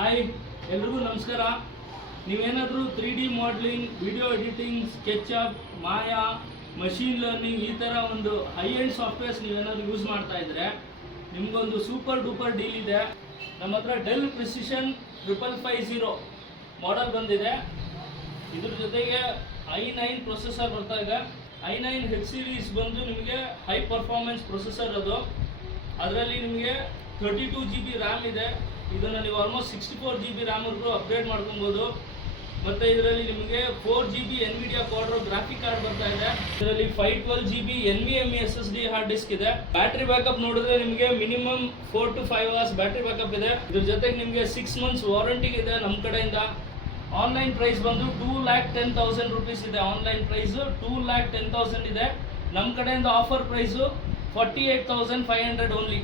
Hi, ಎಲ್ರಿಗೂ ನಮಸ್ಕಾರ. ನೀವೇನಾದರೂ three D modelling video editing SketchUp Maya machine learning ಈ ಥರ ಒಂದು ಹೈ ಎಂಡ್ ಸಾಫ್ಟ್ವೇರ್ಸ್ ನೀವೇನಾದರೂ ಯೂಸ್ ಮಾಡ್ತಾ ಇದ್ರೆ ನಿಮಗೊಂದು ಸೂಪರ್ ಡೂಪರ್ ಡೀಲ್ ಇದೆ. ನಮ್ಮ ಹತ್ರ Dell Precision triple five zero model ಬಂದಿದೆ. ಇದ್ರ ಜೊತೆಗೆ ಐ ನೈನ್ ಪ್ರೊಸೆಸರ್ ಬರ್ತಾ ಇದೆ. ಐ ನೈನ್ ಹೆಚ್ ಸಿರೀಸ್ ಬಂದು ನಿಮಗೆ ಹೈ ಪರ್ಫಾರ್ಮೆನ್ಸ್ ಪ್ರೊಸೆಸರ್ ಅದು. ಅದರಲ್ಲಿ ನಿಮಗೆ thirty two G B RAM ಇದೆ. ಇದನ್ನು ನೀವು almost sixty four G B ರ್ಯಾಮ್ವರೆಗೂ upgrade ಮಾಡ್ಕೊಬೋದು. ಮತ್ತು ಇದರಲ್ಲಿ ನಿಮಗೆ four G B Nvidia Quadro graphic card ಬರ್ತಾ ಇದೆ. ಇದರಲ್ಲಿ five twelve G B N V M S S D hard disk ಇದೆ. ಬ್ಯಾಟ್ರಿ ಬ್ಯಾಕಪ್ ನೋಡಿದ್ರೆ ನಿಮಗೆ minimum four to five hours battery backup ಇದೆ. ಇದ್ರ ಜೊತೆಗೆ ನಿಮಗೆ ಸಿಕ್ಸ್ ಮಂತ್ಸ್ ವಾರಂಟಿ ಇದೆ ನಮ್ಮ ಕಡೆಯಿಂದ. ಆನ್ಲೈನ್ ಪ್ರೈಸ್ ಬಂದು two lakh ten thousand rupees ಇದೆ. Online price two lakh ten thousand ಇದೆ. ನಮ್ಮ ಕಡೆಯಿಂದ offer price forty eight thousand five hundred only